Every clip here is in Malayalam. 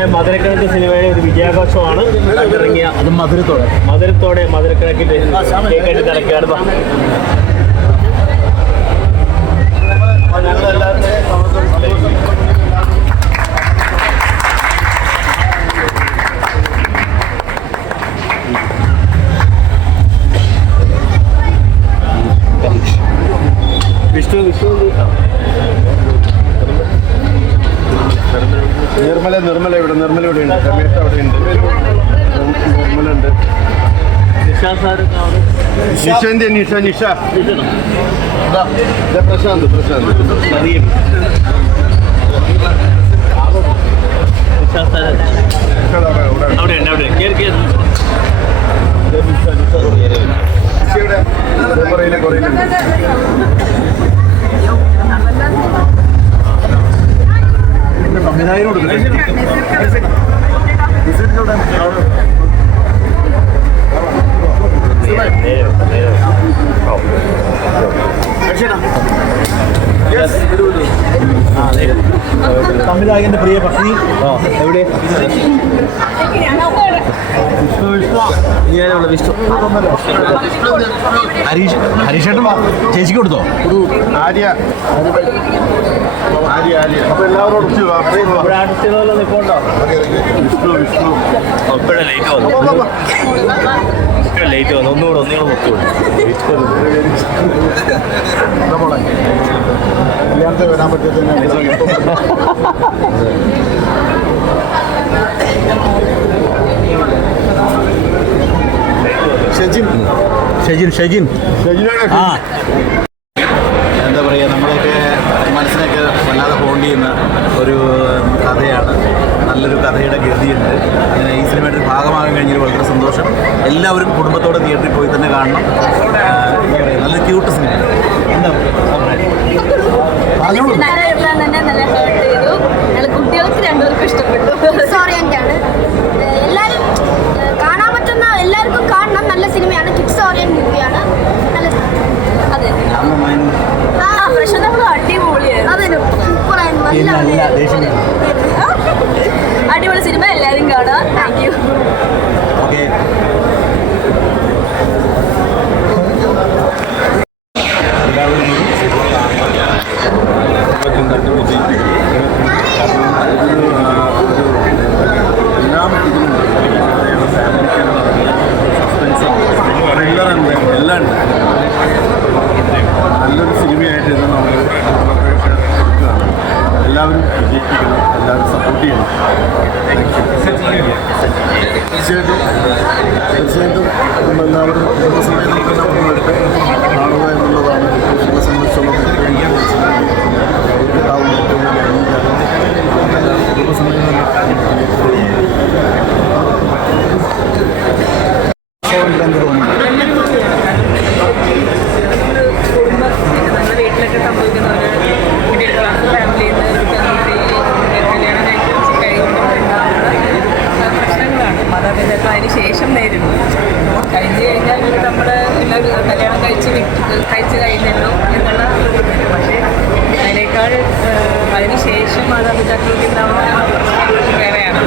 നമ്മുടെ മധുരക്കിഴക്ക് സിനിമയുടെ ഒരു വിജയാഘോഷമാണ് ഇറങ്ങിയ. അത് മധുരത്തോടെ മധുരക്കിഴക്കിന്റെ കേക്കായിട്ട് തിരക്കുകയാണ്. വിഷ്ണു നിർമ്മല ഇവിടെ ഉണ്ട്, രമേശ് അവിടെ ഉണ്ട്, നിർമ്മല ഉണ്ട്, നിഷ പ്രശാന്ത് സംവിധായകനോട് സംവിധായകന്റെ പ്രിയ പത്നി എവിടെ? വിഷ്ണു ഹരീഷേട്ടൻ ചേച്ചിക്ക് കൊടുത്തോ? ആര്യ അപ്പൊ എല്ലാവരോടും നിൽപ്പുണ്ടോ? വിഷ്ണു ലേറ്റ് വന്നു. ഒന്നുകൂടെ കല്യാണത്തെ വരാൻ പറ്റിയ ഷെജിൻ എന്താ പറയുക, നമ്മളൊക്കെ മനസ്സിനൊക്കെ വല്ലാതെ ഹോണ്ട് ചെയ്യുന്ന ഒരു കഥയാണ്. നല്ലൊരു കഥയുടെ ഗതിയുണ്ട്. അങ്ങനെ ഈ സിനിമയുടെ ഒരു ഭാഗമാകാൻ കഴിഞ്ഞാൽ വളരെ സന്തോഷം. എല്ലാവരും കുടുംബത്തോടെ തിയേറ്ററിൽ പോയി തന്നെ കാണണം. എന്താ പറയുക, നല്ല ക്യൂട്ട് സിനിമ. എന്താ കുട്ടികൾക്ക് രണ്ടുപേർക്കും ഇഷ്ടപ്പെട്ടു. ഓറിയന്റാണ്, എല്ലാവരും കാണാൻ പറ്റുന്ന എല്ലാവർക്കും കാണണം. നല്ല സിനിമയാണ്, കിഡ്സ് ഓറിയന്റ് മൂവിയാണ്. നല്ല അതെ അടിപൊളി സിനിമ, എല്ലാവരും കാണാം. Thank you. എല്ലാം നല്ലൊരു സിനിമയായിട്ട് ഇത് നമ്മൾ എല്ലാവരും വിജയിപ്പിക്കണം, എല്ലാവരും സപ്പോർട്ട് ചെയ്യണം. തീർച്ചയായിട്ടും നമ്മളെല്ലാവരും കുടുംബസമേതം പങ്കെടുത്ത് കാണുക എന്നുള്ളതാണ് കുടുംബ സംബന്ധിച്ചുള്ള അവർക്കുണ്ടാവുന്ന ഏറ്റവും വലിയ അംഗീകാരം. കുടുംബസമേതം അതിന് ശേഷം നേരിടും. കഴിഞ്ഞ് കഴിഞ്ഞാൽ നമ്മൾ കല്യാണം കഴിച്ച് കഴിഞ്ഞല്ലോ എന്നുള്ള, പക്ഷേ അതിനേക്കാൾ അതിന് ശേഷം മാതാപിതാക്കൾക്ക് ഉണ്ടാവുന്ന വേറെയാണ്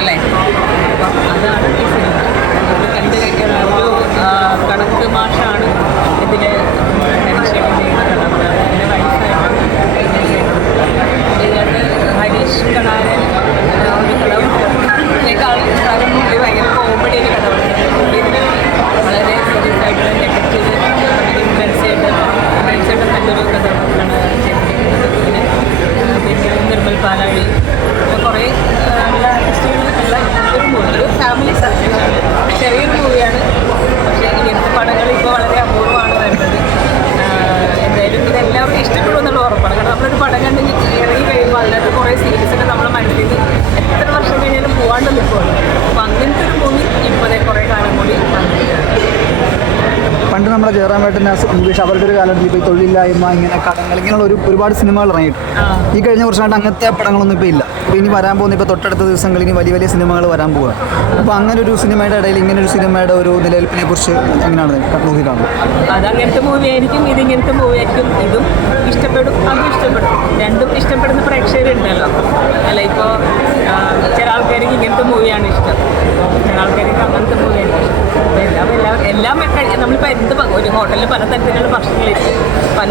അല്ലേ? അപ്പം അതാണ് ഈ സിനിമ. അത് കണ്ടു കഴിഞ്ഞാൽ ഒരു കണക്ക് മാഷാണ് ഇതിൽ മനുഷ്യൻ ചെയ്യുന്ന കഥ. അതിൻ്റെ വൈഫായിട്ട് ഇതിനകത്ത് ഹരീഷ് കണാരൻ ഒരു കഥ സ്ഥലം പുള്ളി ഭയങ്കര കോമഡി ഒരു കഥ പറയുന്നത്. ഇതിന് വളരെ സീരിയസ് ആയിട്ട് നെഗറ്റീവ് ഇൻഫ്ലുവൻസായിട്ട് നല്ലൊരു കഥാപാത്രമാണ് ചെയ്തിരിക്കുന്നത്. പിന്നെ നിർമ്മൽ പാലാഴി, കുറേ നല്ല ആർട്ടിസ്റ്റുകളുള്ള ഒരു മൂവി, ഒരു ഫാമിലി സബ്ജക്റ്റാണ്. ചെറിയൊരു മൂവിയാണ്, പക്ഷേ ഇങ്ങനത്തെ പടങ്ങൾ ഇപ്പോൾ വളരെ അപൂർവമാണ് വരുന്നത്. എന്തായാലും ഇതെല്ലാവർക്കും ഇഷ്ടപ്പെടുമെന്നുള്ള ഉറപ്പാണ്. കാരണം നമ്മളൊരു പടം കണ്ട് ഇറങ്ങി കഴിയുമ്പോൾ അതിനകത്ത് കുറേ സീരീസൊക്കെ നമ്മുടെ മനസ്സിൽ നിന്ന് എത്ര വർഷം കഴിഞ്ഞാലും പോകാണ്ട് നിൽക്കുമല്ലോ. അപ്പോൾ അങ്ങനത്തെ ഒരു മൂവി ഇപ്പോഴത്തെ കുറേ കാലം കൂടി പണ്ട് നമ്മുടെ ജയറാമേട്ടൻ്റെ ഇംഗ്ലീഷ് അവരുടെ ഒരു കാലഘട്ടത്തിൽ ഇപ്പോൾ തൊഴിലില്ലായ്മ, ഇങ്ങനെ കടങ്ങൾ, ഇങ്ങനെയുള്ള ഒരുപാട് സിനിമകൾ ഇറങ്ങിയിട്ട് ഈ കഴിഞ്ഞ കുറച്ചായിട്ട് അങ്ങനത്തെ പടങ്ങളൊന്നും ഇപ്പോൾ ഇല്ല. അപ്പോൾ ഇനി വരാൻ പോകുന്ന ഇപ്പോൾ തൊട്ടടുത്ത ദിവസങ്ങളിൽ ഇനി വലിയ വലിയ സിനിമകൾ വരാൻ പോവുകയാണ്. അപ്പോൾ അങ്ങനെ ഒരു സിനിമയുടെ ഇടയിൽ ഇങ്ങനെ ഒരു സിനിമയുടെ ഒരു നിലനിൽപ്പിനെ കുറിച്ച് എങ്ങനെയാണ് നോക്കി കാണുന്നത്? അതങ്ങനത്തെ മൂവി ആയിരിക്കും, ഇതിങ്ങനത്തെ മൂവി ആയിരിക്കും. ഇതും ഇഷ്ടപ്പെടും, അതും ഇഷ്ടപ്പെടും. രണ്ടും ഇഷ്ടപ്പെടുന്ന പ്രേക്ഷകരുണ്ടല്ലോ അല്ല. ഇപ്പോൾ ചില ആൾക്കാർ മൂവിയാണ് ഇഷ്ടം. ആൾക്കാർക്ക് അങ്ങനത്തെ മൂവിയാണ് ഇഷ്ടം. എല്ലാം നമ്മളിപ്പോൾ ഒരു ഹോട്ടലിൽ പല തരത്തിലുള്ള ഭക്ഷണങ്ങളില്ലേ, പല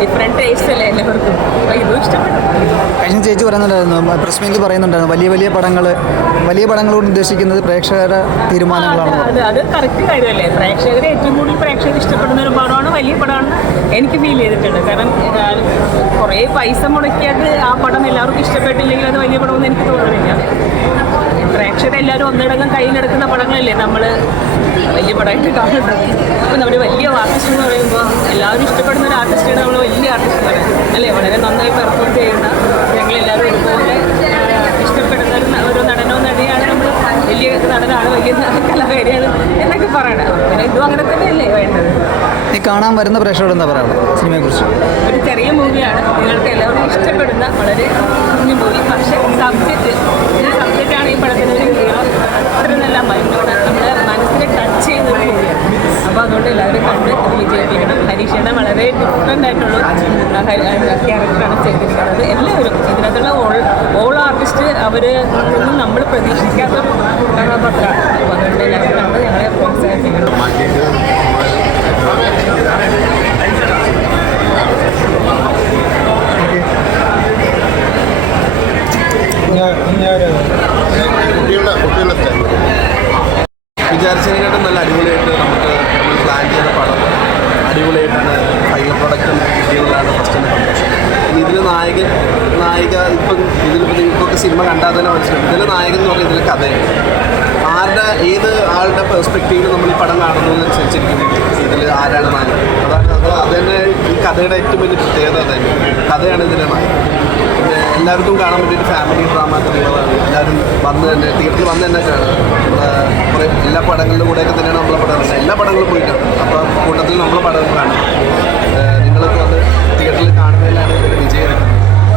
ഡിഫറെൻറ്റ് ടേസ്റ്റ് അല്ലേ എല്ലാവർക്കും. അപ്പോൾ ഇതും ഇഷ്ടപ്പെട്ടു. കഴിഞ്ഞ ചേച്ചി പറയുന്നുണ്ടായിരുന്നു, പ്രസ് മീറ്റിൽ പറയുന്നുണ്ടായിരുന്നു, വലിയ പടങ്ങളോട് ഉദ്ദേശിക്കുന്നത് പ്രേക്ഷകരുടെ തീരുമാനങ്ങളാണ്. അത് കറക്റ്റ് കാര്യമല്ലേ. പ്രേക്ഷകരെ ഏറ്റവും കൂടുതൽ പ്രേക്ഷകർ ഇഷ്ടപ്പെടുന്ന ഒരു പടമാണ്, വലിയ പടമാണ് എനിക്ക് ഫീൽ ചെയ്തിട്ടുണ്ട്. കാരണം കുറേ പൈസ മുടക്കിയത് ആ പടം എല്ലാവർക്കും ഇഷ്ടപ്പെട്ടില്ലെങ്കിൽ അത് വലിയ പടമൊന്നും എനിക്ക് തോന്നുന്നില്ല. പ്രേക്ഷകരെല്ലാവരും ഒന്നിടങ്കം കയ്യിലെടുക്കുന്ന പടങ്ങളല്ലേ നമ്മൾ വലിയ പടമായിട്ട് കാണുന്നത്. അപ്പോൾ നമ്മുടെ വലിയ ആർട്ടിസ്റ്റ് എന്ന് പറയുമ്പോൾ എല്ലാവരും ഇഷ്ടപ്പെടുന്ന ഒരു ആർട്ടിസ്റ്റാണ് നമ്മൾ വലിയ ആർട്ടിസ്റ്റ് പറയാം അല്ലേ. വളരെ നന്നായി പെർഫോം ചെയ്യുന്ന, ഞങ്ങളെല്ലാവരും ഒരുപോലെ ഇഷ്ടപ്പെടുന്ന ഒരു നടനോ നടിയാണ്. നമ്മൾ വലിയ നടനാണ്, വലിയ കലാകാരിയാണ് എന്നൊക്കെ പറയണം. പിന്നെ ഇതും അങ്ങനെ തന്നെയല്ലേ വേണ്ടത്. ഈ കാണാൻ വരുന്ന പ്രേക്ഷകരോട് എന്താ പറയുക സിനിമയെക്കുറിച്ച്? ഒരു ചെറിയ മൂവിയാണ്, നിങ്ങൾക്ക് എല്ലാവർക്കും ഇഷ്ടപ്പെടുന്ന വളരെ കുഞ്ഞു മൂവി. പക്ഷേ സബ്ജക്റ്റാണ് ഈ പടത്തിന് ഒരു അത്ര നല്ല മൈൻഡോട് നമ്മുടെ മനസ്സിനെ ടച്ച് ചെയ്യുന്ന ഒരു മൂവിയാണ്. അപ്പോൾ അതുകൊണ്ട് എല്ലാവരും കണ്ട് ഇത് വിജയിപ്പിക്കണം. ഹരീഷയുടെ വളരെ ഡിഫറെൻ്റ് ആയിട്ടുള്ള ക്യാരക്ടറാണ് ചെയ്തിരിക്കുന്നത്. എല്ലാവരും ഇതിനകത്തുള്ള ഓൾ ആർട്ടിസ്റ്റ് അവർ നമ്മൾ പ്രതീക്ഷിക്കാത്തൊരു കഥാപാത്രമാണ്. അപ്പോൾ അതുകൊണ്ട് എല്ലാവരും കണ്ട് ഞങ്ങളെ പ്രോത്സാഹിപ്പിക്കണം. വിചാരിച്ചതിനെക്കാട്ടും നല്ല അടിപൊളിയായിട്ട് നമ്മൾ പ്ലാൻ ചെയ്ത പടം അടിപൊളിയായിട്ടാണ് ഫൈനൽ പ്രൊഡക്റ്റും കിട്ടിയതിലാണ് ഫസ്റ്റിൻ്റെ സന്തോഷം. ഇനി ഇതിൽ നായിക ഇപ്പം നിങ്ങൾക്കൊക്കെ സിനിമ കണ്ടാൽ തന്നെ മനസ്സിലാവും. ഇതിൽ നായകൻ എന്ന് പറഞ്ഞാൽ ഇതിൽ കഥയാണ്. ഏത് ആളുടെ പെർസ്പെക്റ്റീവിൽ നമ്മൾ ഈ പടം കാണുന്നതനുസരിച്ചിരിക്കും ഇതിൽ ആരാണ് നായകൻ. അത് തന്നെ ഈ കഥയുടെ ഏറ്റവും വലിയ പ്രത്യേകത തന്നെ കഥയാണ് ഇതിൻ്റെ നായകൻ. പിന്നെ എല്ലാവർക്കും കാണാൻ പറ്റിയൊരു ഫാമിലി ഡ്രാമ ത്രില്ലറാണ്. എല്ലാവരും തിയേറ്ററിൽ വന്ന് തന്നെ കാണും. കുറേ എല്ലാ പടങ്ങളുടെ കൂടെയൊക്കെ തന്നെയാണ് നമ്മളെ പടം കാണുന്നത്. എല്ലാ പടങ്ങളും പോയി കാണും. അപ്പോൾ കൂട്ടത്തിൽ നമ്മളെ പടം കാണും. നിങ്ങൾക്ക് വന്ന് തിയേറ്ററിൽ കാണുന്നതിലാണ് ഇതിൻ്റെ വിജയം.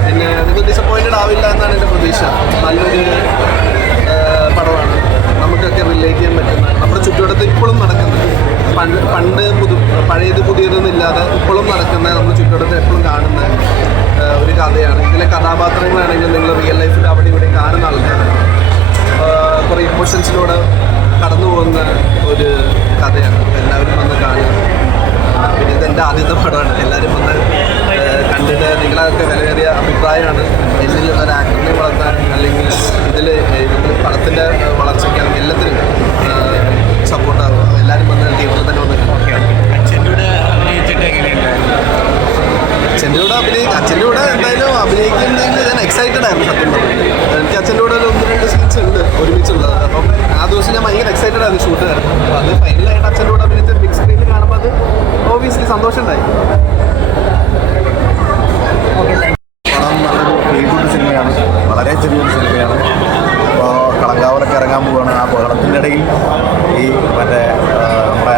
പിന്നെ നിങ്ങൾ ഡിസപ്പോയിൻറ്റഡ് ആവില്ല എന്നാണ് എൻ്റെ പ്രതീക്ഷ. നല്ലൊരു പടമാണ്, നമുക്കൊക്കെ റിലേറ്റ് ചെയ്യാൻ പറ്റുന്ന, നമ്മുടെ ചുറ്റുവട്ടത്ത് ഇപ്പോഴും നടക്കുന്നത്, പഴയത് പുതിയതൊന്നുമില്ലാതെ ഇപ്പോഴും നടക്കുന്ന, നമ്മുടെ ചുറ്റുവട്ടത്ത് എപ്പോഴും കാണുന്ന ഒരു കഥയാണ്. ഇതിലെ കഥാപാത്രങ്ങളാണെങ്കിലും നിങ്ങൾ റിയൽ ലൈഫിൽ അവിടെ ഇവിടെ കാണുന്ന ആൾക്കാരാണ്. കുറേ ഇമോഷൻസിലൂടെ കടന്നു പോകുന്ന ഒരു കഥയാണ്. എല്ലാവരും വന്ന് കാണുക. പിന്നെ ഇതെൻ്റെ ആദ്യത്തെ പടമാണ്. എല്ലാവരും വന്ന് കണ്ടിട്ട് നിങ്ങളൊക്കെ വിലയേറിയ അഭിപ്രായമാണ്. ഇതിൽ ഒരു ആക്ടറിനെ വളർത്താൻ അല്ലെങ്കിൽ ഇതിൽ പടത്തിൻ്റെ വളർച്ചയ്ക്കാണെങ്കിൽ എല്ലാത്തിനും സപ്പോർട്ടാകും. എല്ലാവരും വന്ന് തിയേറ്ററിൽ തന്നെ വന്ന് അച്ഛൻ്റെ കൂടെ അഭിനയിച്ചിട്ട് എങ്ങനെയുണ്ടായിരുന്നു? അച്ഛൻ്റെ കൂടെ എന്തായാലും അഭിനയിക്കുന്നതിന് ഞാൻ എക്സൈറ്റഡ് ആയിരുന്നു. സത്യം പറഞ്ഞു എനിക്ക് അച്ഛൻ്റെ കൂടെ ഒരു 1-2 സീൻസ് ഉണ്ട് ഒരുമിച്ചുള്ളത്. അപ്പം ആ ദിവസം ഞാൻ ഭയങ്കര എക്സൈറ്റഡ് ആയിരുന്നു ഷൂട്ടുകാർക്ക്. അപ്പോൾ അത് ഫൈനലായിട്ട് അച്ഛൻ്റെ കൂടെ അഭിനയിച്ച ബിഗ് സ്ക്രീനിൽ കാണുമ്പോൾ അത് ഓബിയസ്ലി സന്തോഷം ഉണ്ടായി. പടം നല്ലൊരു ഫീൽഗുഡ് സിനിമയാണ്. വളരെ ചെറിയൊരു സിനിമയാണ്. അപ്പോൾ കളങ്കാവലൊക്കെ ഇറങ്ങാൻ പോവുകയാണ്. ആ ബഹളത്തിൻ്റെ ഇടയിൽ ഈ നമ്മുടെ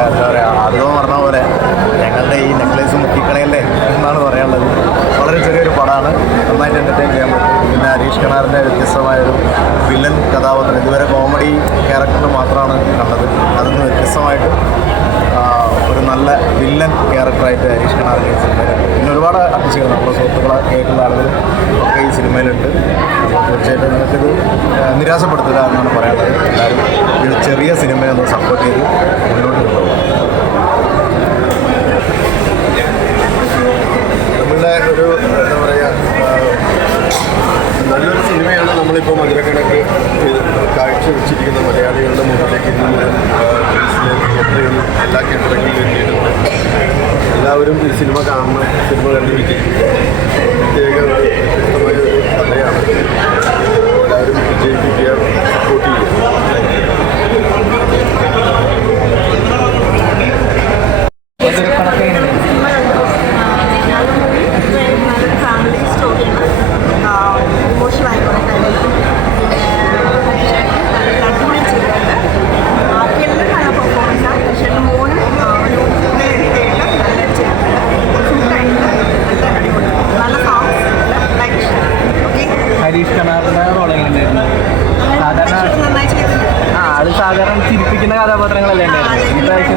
എന്താ പറയുക, ആദ്യം പറഞ്ഞ പോലെ ഞങ്ങളുടെ ഈ നെക്ലേസ് മുക്കിക്കളയല്ലേ എന്നാണ് പറയാനുള്ളത്. വളരെ ചെറിയൊരു പടമാണ്. നന്നായിട്ട് എൻ്റർടൈൻ ചെയ്യാൻ പറ്റും. പിന്നെ ഹരീഷ് കണാറിൻ്റെ വ്യത്യസ്തമായൊരു വില്ലൻ കഥാപാത്രം, ഇതുവരെ കോമഡി ക്യാരക്ടറിന് മാത്രമാണ് കണ്ടത്. അതിൽ നിന്ന് വ്യത്യസ്തമായിട്ട് ഒരു നല്ല വില്ലൻ ക്യാരക്ടറായിട്ട് ഹരീഷ് കണാറിൻ്റെ ഈ സിനിമയിലുണ്ട്. പിന്നെ ഒരുപാട് ആർട്ടിസ്റ്റുകൾ നമ്മുടെ സുഹൃത്തുക്കളൊക്കെ ആയിട്ടുള്ള ആളുകൾ ഒക്കെ ഈ സിനിമയിലുണ്ട്. തീർച്ചയായിട്ടും നിങ്ങൾക്കിത് നിരാശപ്പെടുത്തില്ല എന്നാണ് പറയാനുള്ളത്. എല്ലാവരും ഒരു ചെറിയ സിനിമയൊന്ന് സപ്പോർട്ട് ചെയ്ത് മുന്നോട്ട് കൊണ്ടുപോകും. നമ്മളുടെ ഒരു എന്താ പറയുക, നല്ലൊരു സിനിമയാണ് നമ്മളിപ്പോൾ മധുരക്കണക്ക് കാഴ്ചവെച്ചിരിക്കുന്ന മലയാളികളുടെ മുന്നിലേക്ക് തിയേറ്ററുകളിൽ എല്ലാ കേന്ദ്രങ്ങളിലും എത്തിയിട്ടുണ്ട്. എല്ലാവരും ഈ സിനിമ കാണണം, സിനിമ കണ്ട് വിജയിക്കുക. പ്രത്യേക വ്യത്യസ്തമായ ഒരു കഥയാണ്. എല്ലാവരും വിജയിപ്പിക്കുക, സപ്പോർട്ട് ചെയ്യുക. ഫാമിലി സ്റ്റോറിയാണ്. ഇമോഷണൽ ആയിക്കോട്ടെ അടിപൊളി ചെയ്തിട്ടുണ്ട്. ബാക്കിയെല്ലാം നല്ല പെർഫോമൻസാണ്. പക്ഷേ മോനും ഒരു നല്ല ചെയ്തിട്ടുണ്ട്. ഫുഡായിട്ട് നല്ല അടിപൊളി, നല്ല സോങ്സ്, ലൈക്ക് ഓക്കെ. ഹരീഷ് കണാറിൻ്റെ റോൾ എങ്ങനെയുണ്ടായിരുന്നു? നന്നായി ചെയ്തിട്ടുണ്ട്. അത് സാധാരണ ചിരിപ്പിക്കുന്ന കഥാപാത്രങ്ങളല്ലേ ഉണ്ടായിരുന്നു. ഇപ്രാവശ്യം